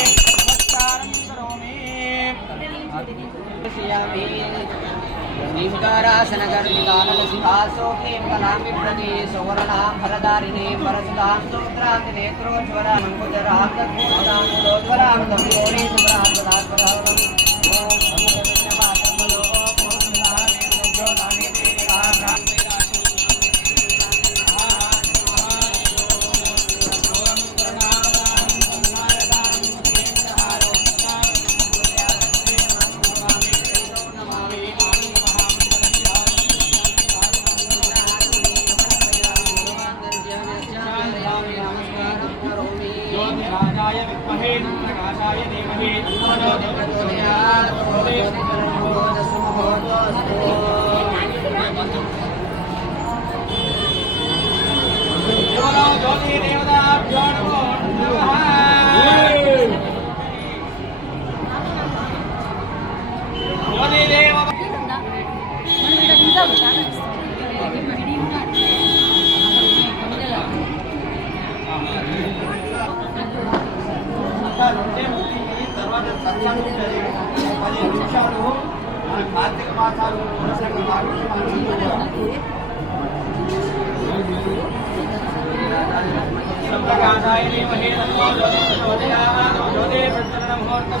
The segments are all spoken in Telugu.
नमस्कारं करोमि पश्यामि नीमकारासनगर्भिकानलसिंहासोके फलामि प्रति सुवर्णां फलधारिणीं परसुतां सुमुद्रां नेत्रोज्वलां कुजरां तत्पूर्णां कुलोज्वलां तम्बोरे सुभ्रां सदास्वरहरम् ज्योतिराजाय विद्महे प्रकाशाय धीमहि तन्नो ज्योतिर्भ्यो కార్తీక మాసాలు పునసంగం ప్రకాశాయ ధీమహి తన్నో జ్యోతిర్ప్రచోదయాత్ జ్యోతిర్ప్రచోదనముహూర్తం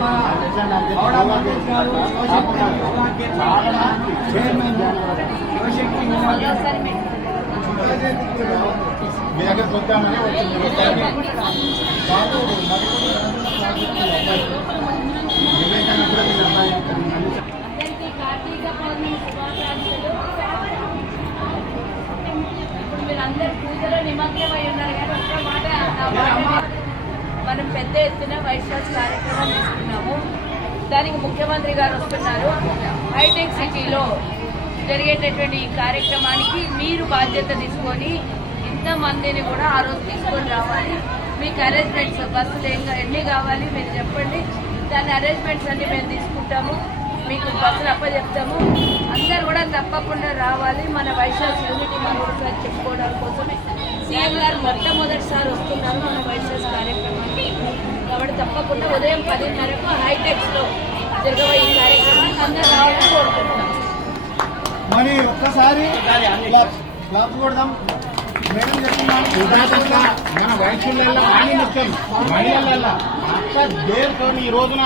మా గౌడ మంత్రి గారు శివశక్తి భగవాన్కి చాలా చైర్మన్ శివశక్తి భగవాన్ మీ దగ్గర చూద్దామని వివేకానంద కూడా మీ అబ్బాయి అందరికీ కార్తీక పౌర్ణమి శుభాకాంక్షలు ఇప్పుడు మీరు అందరు పూజలో నిమగ్నమై ఉన్నారు కానీ ఒక్క మాట ఆ మాట మనం పెద్ద ఎత్తున వైశ్వాస్ కార్యక్రమం తీసుకున్నాము దానికి ముఖ్యమంత్రి గారు వస్తున్నారు. హైటెక్ సిటీలో జరిగేటటువంటి ఈ కార్యక్రమానికి మీరు బాధ్యత తీసుకొని ఇంతమందిని కూడా ఆ రోజు తీసుకొని రావాలి. మీకు అరేంజ్మెంట్స్ బస్సులు ఏం ఎన్ని కావాలి మీరు చెప్పండి. దాని అరేంజ్మెంట్స్ అన్ని మేము తీసుకుంటాము. మీకు బస్సులు అప్పచెప్తాము అందరు కూడా తప్పకుండా రావాలి. మన వైశాఖ యూనిటీ మనం చెప్పుకోవడం కోసమే. సీఎం గారు మొట్టమొదటిసారి వస్తున్నారు మన వైశాఖ కార్యక్రమం. కాబట్టి తప్పకుండా ఉదయం పదిన్నరకు హైటెక్స్లో జరగబోయే ఈ కార్యక్రమానికి అందరూ రావాలని కోరుకుంటున్నాం. మరి ఒక్కసారి క్లాప్ కొడదాం. మేడం మన వైశ్యులలో కానీ ముఖ్యం. మహిళలలో అక్క దేంతో ఈ రోజున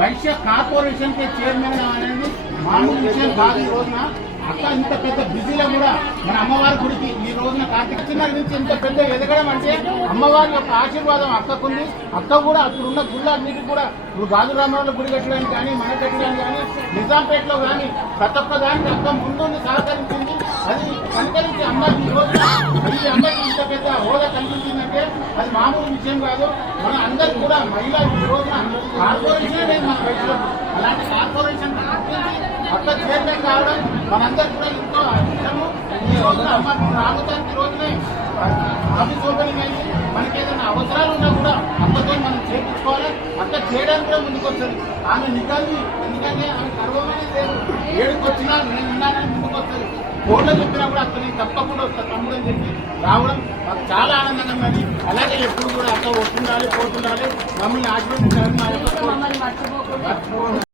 వైశ్య కార్పొరేషన్కి చైర్మన్ అనేది మామూలు విషయం కాదు ఈ రోజున. అక్క ఇంత పెద్ద బిజీలో కూడా మన అమ్మవారి గుడికి ఈ రోజున కార్తీక చిన్న నుంచి ఇంత పెద్ద ఎదగడం అంటే అమ్మవారి యొక్క ఆశీర్వాదం అక్కకుంది. అక్క కూడా అక్కడున్న గుళ్ళన్నిటి కూడా ఇప్పుడు గాజు రామరావుల గుడి కట్టడానికి కానీ మన కట్టడానికి కానీ నిజాంపేటలో కానీ ప్రతి ఒక్క దానికి అక్క ముందుండి సహకరించింది. అది కనుకరించి అమ్మకి ఈ రోజున ఈ అమ్మకి ఇంత పెద్ద హోదా కనిపించింది అది మామూలు విషయం కాదు. మనం అందరికి కూడా మహిళా ఈ రోజున కార్పొరేషన్ లేదు మన వయసులో అలాంటి కార్పొరేషన్ అక్క చైర్మన్ కావడం మనందరికి కూడా ఎంతో ఇష్టము ఈ రోజున రాబోతానికి రోజునే. ఆఫీస్ ఓపెనింగ్ అయింది. మనకి ఏదైనా అవసరాలు ఉన్నా కూడా అక్కతో మనం చేయించుకోవాలి. అక్క చేయడానికి కూడా ముందుకు వస్తుంది. ఆమె నిజాన్ని ఎందుకంటే ఆమె గర్వమనేది లేదు. వచ్చినా నేను ఉన్నానని ముందుకు వస్తుంది. ఫోన్లో చెప్పినా కూడా నేను తప్పకుండా వస్తా తమ్ముడు అని చెప్పి రావడం మాకు చాలా ఆనందంగా ఉన్నది. అలాగే ఎప్పుడు కూడా అక్క వస్తుండాలి పోతుండాలి. మమ్మల్ని ఆశీర్వదించాలని మా యొక్క మర్చిపోకుండా.